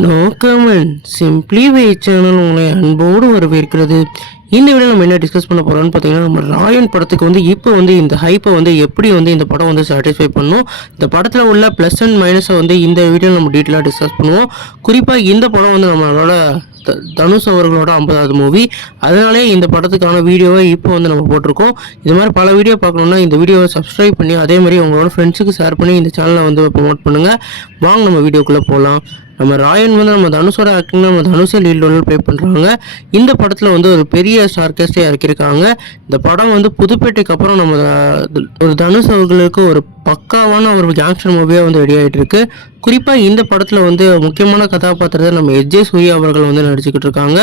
No comment simply வே channel உங்களை அன்போடு வரவேற்கிறது. இந்த வீடியோ நம்ம என்ன டிஸ்கஸ் பண்ண போகிறோம்னு பார்த்தீங்கன்னா, நம்ம ராயன் படத்துக்கு இப்போ இந்த ஹைப்பை எப்படி இந்த படம் சாட்டிஸ்ஃபை பண்ணும், இந்த படத்தில் உள்ள ப்ளஸ் அண்ட் மைனஸை இந்த வீடியோ நம்ம டீட்டெயிலாக டிஸ்கஸ் பண்ணுவோம். குறிப்பாக இந்த படம் நம்மளோட தனுஷ் அவர்களோட 50வது மூவி. அதனாலே இந்த படத்துக்கான வீடியோவை நம்ம போட்டிருக்கோம். இது மாதிரி பல வீடியோ பார்க்கணுன்னா இந்த வீடியோவை சப்ஸ்கிரைப் பண்ணி அதே மாதிரி உங்களோட ஃப்ரெண்ட்ஸுக்கு ஷேர் பண்ணி இந்த சேனலை ப்ரொமோட் பண்ணுங்கள். வாங்க நம்ம வீடியோக்குள்ளே போகலாம். நம்ம ராயன் நம்ம தனுஷோட ஆக்டிங் நம்ம தனுஷை லீட் ரோல் ப்ளே பண்ணுறாங்க. இந்த படத்தில் ஒரு பெரிய ஸ்டார் கேஸ்டே இறக்கியிருக்காங்க. இந்த படம் புதுப்பேட்டைக்கு அப்புறம் நம்ம ஒரு தனுஷ் அவர்களுக்கு ஒரு பக்காவான ஒரு கேங்ஸ்டர் மூவியாக ரெடி ஆகிட்டு இருக்கு. குறிப்பாக இந்த படத்தில் முக்கியமான கதாபாத்திரத்தை நம்ம எஸ்.ஜே. சூர்யா அவர்கள் நடிச்சுக்கிட்டு இருக்காங்க.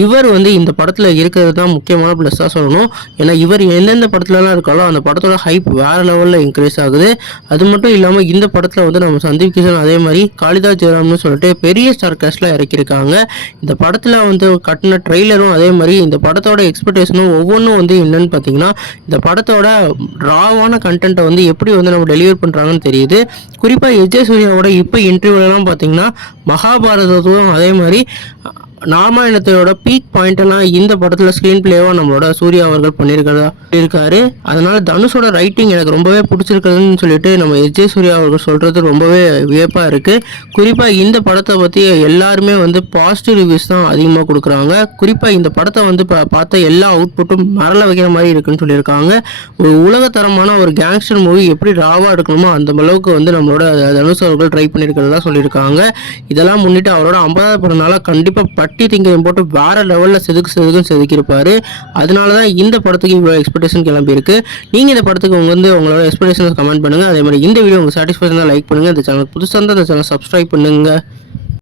இவர் இந்த படத்தில் இருக்கிறது தான் முக்கியமான ப்ளஸ்ஸாக சொல்லணும். ஏன்னா இவர் எந்தெந்த படத்துலலாம் இருக்காலோ அந்த படத்தோட ஹைப் வேறு லெவலில் இன்க்ரீஸ் ஆகுது. அது மட்டும் இல்லாமல் இந்த படத்தில் நம்ம சந்தீப் கிஷன் அதே மாதிரி காளிதாஸ் ஜெயராம்னு சொல்லிட்டு பெரிய ஸ்டார் கேஸ்டில் இறக்கியிருக்காங்க. இந்த படத்தில் கட்டின ட்ரெய்லரும் அதே மாதிரி இந்த படத்தோட எக்ஸ்பெக்டேஷனும் ஒவ்வொன்றும் என்னன்னு பார்த்தீங்கன்னா, இந்த படத்தோட ராவான கண்டென்ட்டை எப்படி நம்ம டெலிவர் பண்ணுறாங்கன்னு தெரியுது. குறிப்பாக எஸ்.ஜே. சூர்யாவோட இப்போ இன்டர்வியூலாம் பார்த்தீங்கன்னா மகாபாரதத்தும் அதே மாதிரி ராமாயணத்தோட பீக் பாயிண்டெல்லாம் இந்த படத்தில் ஸ்க்ரீன் பிளேவாக நம்மளோட சூர்யா அவர்கள் பண்ணியிருக்காரு. அதனால் தனுஷோட ரைட்டிங் எனக்கு ரொம்பவே பிடிச்சிருக்குதுன்னு சொல்லிட்டு நம்ம எஸ்.ஜே. சூர்யா அவர்கள் சொல்கிறது ரொம்பவே வியப்பாக இருக்குது. குறிப்பாக இந்த படத்தை பற்றி எல்லாருமே பாசிட்டிவ் ரிவ்யூஸ் தான் அதிகமாக கொடுக்குறாங்க. குறிப்பாக இந்த படத்தை பார்த்த எல்லா அவுட்புட்டும் மரள வைக்கிற மாதிரி இருக்குன்னு சொல்லியிருக்காங்க. ஒரு உலகத்தரமான ஒரு கேங்ஸ்டர் மூவி எப்படி ராவாக எடுக்கணுமோ அந்த அளவுக்கு நம்மளோட தனுஷ் அவர்கள் ட்ரை பண்ணியிருக்கிறதா சொல்லியிருக்காங்க. இதெல்லாம் முன்னிட்டு அவரோட 50வது படம்னால கண்டிப்பாக திங்கையும் போட்டு வேற லெவலில் செதுக்கியிருப்பாரு. அதனால தான் இந்த படத்துக்கு இவ்வளோ எக்ஸ்பெக்டேஷன் கிளம்பியிருக்கு. நீங்கள் இந்த படத்துக்கு உங்களோட எக்ஸ்பெக்டேஷன் கமெண்ட் பண்ணுங்கள். அதே மாதிரி இந்த வீடியோ உங்களுக்கு சாட்டிஸ்ஃபேக்ஷனாக லைக் பண்ணுங்கள். இந்த சேனல் புதுசாக இருந்தால் இந்த சேனல் சப்ஸ்கிரைப் பண்ணுங்கள்.